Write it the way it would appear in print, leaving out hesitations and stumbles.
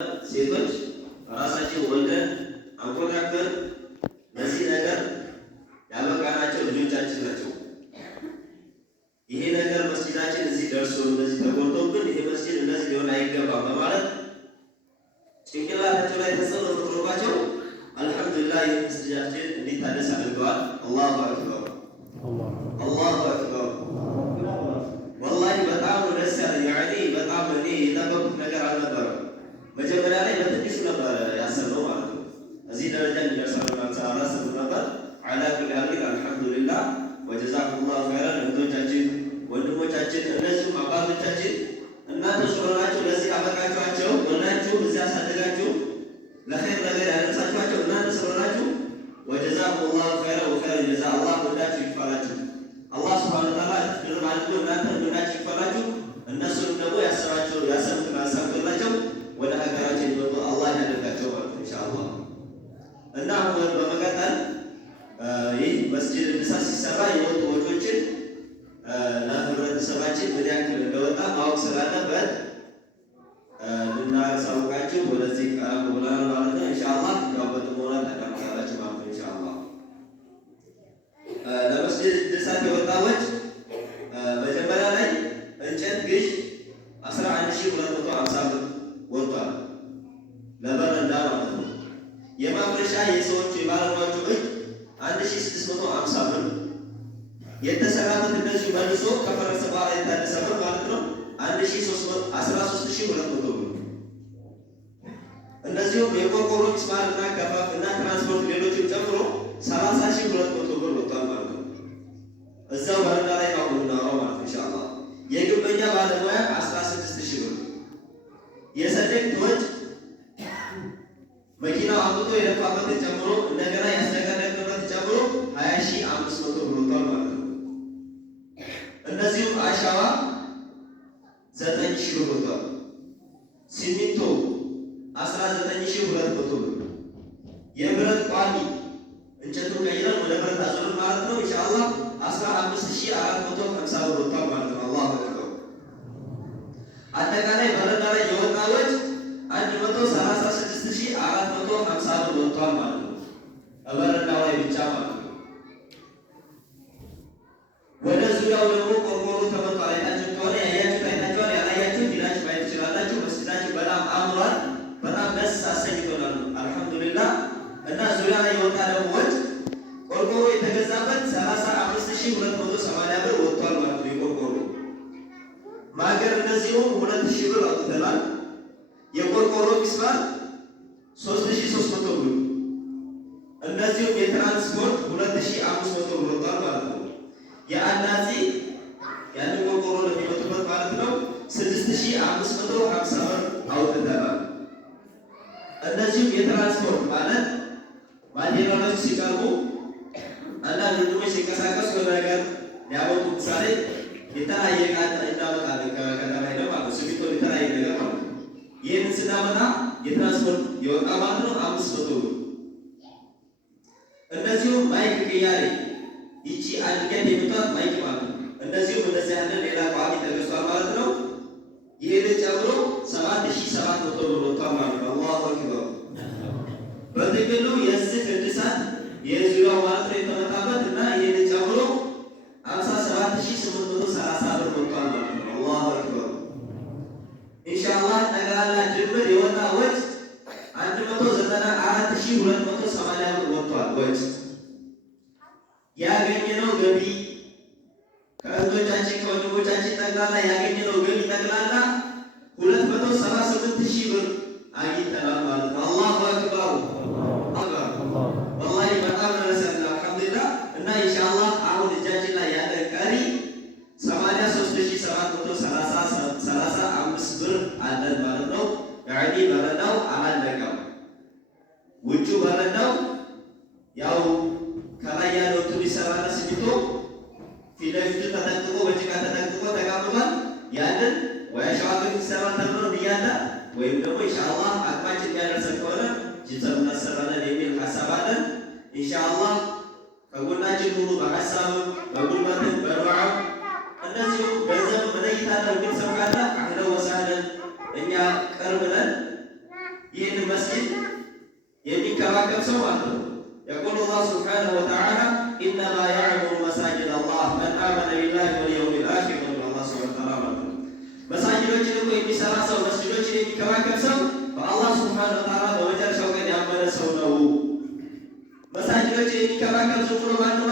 ሴቶች ራሳቸው ወልደን አንቆጣጠር ለዚህ ነገር ያበቃናቸው ልጆቻችን ናቸው። ይሄ ነገር መስጊዳችን እዚህ ደርሶ እንደዚህ ተቆርጦብን ይሄ መስጊድ እንደዚህ ሊሆን አይገባም በማለት ጭንቅላታቸው ላይ ተጽዕኖ ፈጥሮባቸው አልሐምዱሊላህ ይህ መስጊዳችን እንዲታደስ አድርገዋል። አላሁ አክበር አላሁ አክበር። ወላሂ በጣም ደስ ያለኝ ያኔ በጣም እኔ የጠበቁት ነገር አልነበረም። መጀመሪያ ላይ በትንሹ ነበር ያሰብነው ማለት ነው። እዚህ ደረጃ እንደርሳለን ማለት አላሰብንም ነበር። አላ ኩሊ ሐል አልሐምዱሊላህ ወጀዛኩሙላሁ ኸይራን። እህቶቻችን ወንድሞቻችን፣ እነዚህም አባቶቻችን እናንተ ስለሆናችሁ ለዚህ አበቃችኋቸው፣ ወላችሁ እዚህ አሳደጋችሁ፣ ለኸይር ነገር ያደረሳችኋቸው እናንተ ስለሆናችሁ ወጀዛኩሙላሁ ኸይራን ወኸይረል ጀዛ። አላህ ወዳችሁ ይክፈላችሁ። አላህ ሱብሓነሁ ወተዓላ ድርብ አድርጎ እናንተ ወዳችሁ ይክፈላችሁ። እነሱንም ደግሞ ያሰቡትን አሳክቶላቸው ወደ ሀገራችን ይወጡ አላህ ያደርጋቸው ማለት ነው ኢንሻአላህ። እና በመቀጠል ይህ መስጂድ እድሳት ሲሰራ የወጡ ወጪዎችን ለህብረተሰባችን ምን ያክል እንደወጣ ማወቅ ስላለበት ልናሳውቃችሁ ወደዚህ ቀረብ ብለናል ማለት ነው ኢንሻአላህ። ያው በጥሞና ታዳምጣላችሁ ማለት ነው ኢንሻአላህ። ለመስጂድ እድሳት የወጣ ወጪ መጀመሪያ ላይ እንጨት ግዥ 11250 ብር ወጥቷል ለበረንዳ ማለት ነው። የማፍረሻ የሰዎች የባለሙያዎቹ እጅ 1650 ብር፣ የተሰራበት እንደዚሁ መልሶ ከፈረሰ በኋላ የታደሰ ብር ማለት ነው 13200 ብር። እንደዚሁም የቆርቆሮ ሚስማርና ከፋፍ እና ትራንስፖርት ሌሎችን ጨምሮ 30200 ብር ወጥቷል ማለት ነው። እዛው በረንዳ ላይ ነው የምናወራው ማለት ነው ኢንሻአላህ። የግንበኛ ባለሙያ 16000 ብር፣ የሰደቅ ወጭ መኪናው አምጥቶ የደፋበትን ጨምሮ እንደገና ያስደቀደቀበት ጨምሮ 20500 ብር ወጥቷል ማለት ነው። እንደዚሁም አሻዋ 9000 ብር ወጥቷል። ሲሚንቶ 19200 ብር፣ የብረት ቋሚ እንጨቱን ቀይረን ወደ ብረት አዞርን ማለት ነው ኢንሻአላህ 15450 ብር ወጥቷል ማለት ነው። አላሁ አክበር። አጠቃላይ በረንዳ ላይ የወጣ ወጭ 136450 ብር ወጥቷል ማለት ነው። በረንዳው ላይ ብቻ ማለት ነው። ወደ ዙሪያው ደግሞ ቆርቆሮ ተመቷል። አይታችሁ ከሆነ ያያችሁ ታይታችኋል፣ ያላያችሁ ዲናችሁ ማየት ትችላላችሁ። መስጊዳችን በጣም አምሯል፣ በጣም ደስ አሰኝቶናል አልሐምዱሊላህ። እና ዙሪያ ላይ የወጣ ደግሞ ወጭ ቆርቆሮ የተገዛበት 35280 ብር ወጥቷል ማለት ነው። የቆርቆሮ ማገር እንደዚሁም 2000 ብር አውጥተናል። የቆርቆሮ ሚስማር 3300 ብር፣ እንደዚሁም የትራንስፖርት 2500 ብር ወጥቷል ማለት ነው። የአናጺ ያን ቆርቆሮ ለሚወጡበት ማለት ነው 6550 ብር አውጥተናል። እንደዚሁም የትራንስፖርት ማለት ማቴሪያሎች ሲቀርቡ አንዳንድ ወንድሞች ሲንቀሳቀሱ ነገር ሊያወጡ ምሳሌ የተለያየ ዕቃ እናመጣለን ከከተማ ሄደ ማለት ሲሚንቶ የተለያየ ነገር ማለት ነው። ይህንን ስናመጣ የትራንስፖርት የወጣ ማለት ነው 500 ብር። እንደዚሁም ማይክ ቅያሬ ይቺ አንድነት የምታዩት ማይክ ማለት ነው። እንደዚሁም እንደዚህ ያለ ሌላ ቋሚ ተገዝቷል ማለት ነው። ይህንን ጨምሮ 7700 ብር ወጥቷል ማለት ነው። አላሁ አክበር። በጥቅሉ የዚህ እድሳት የዙሪያው ማለት ነው የተመጣበት እና ይህንን ጨምሮ 57830 ብር ወጥቷል ማለት ነው። አላሁ አክበር። ኢንሻአላህ ጠቅላላ ድምር የወጣ ወጭ 194280 ብር ወጥቷል። ወጭ ያገኘነው ገቢ ከእህቶቻችን ከወንድሞቻችን ጠቅላላ ያገኘነው ገቢ ጠቅላላ 278000 ብር አግኝተናል ማለት ነው። አላሁ አክበር። ወላሂ በጣም ረሰና አልሐምዱሊላህ። እና ኢንሻአላህ አሁን እጃችን ላይ ያለ ቀሪ 83735 ብር አለን ማለት ነው። ያኒ በረንዳው አላለቀም። ውጩ በረንዳው ያው ከላይ ያለው ቱብ ይሰራና ሲሚንቶ ፊት ለፊቱ ተጠቅቆ በጭቃ ተጠቅቆ ተቀምጧል። ያንን ወይ ሻዋክ ይሰራል ተብሎ እያለ ወይም ደግሞ ኢንሻአላህ አቅማችን ያደርሰን ከሆነ ጅተን እናሰራለን የሚል ሐሳብ አለን። ኢንሻአላህ ከጎናችን ሁሉ በሐሳብ በጉልበት በዱዓ እንደዚሁ ገንዘብ መለይታለን። ግን ሰው ካለ አህለ ወሰህለን እኛ ቅርብ ነን። ይህን መስጂድ የሚንከባከብ ሰው ማለት ነው። يقول الله سبحانه وتعالى إنما يعمر مساجد الله من آمن بالله واليوم الآخر من الله سبحانه وتعالى مساجدዎችን እኮ የሚሰራ ሰው መስጂዶችን የሚንከባከብ ሰው በአላህ ሱብሓነሁ ወተዓላ በመጨረሻው ቀን ያመነ ሰው ነው። መስጂዶችን የሚንከባከብ ሰው ብሎ ማለት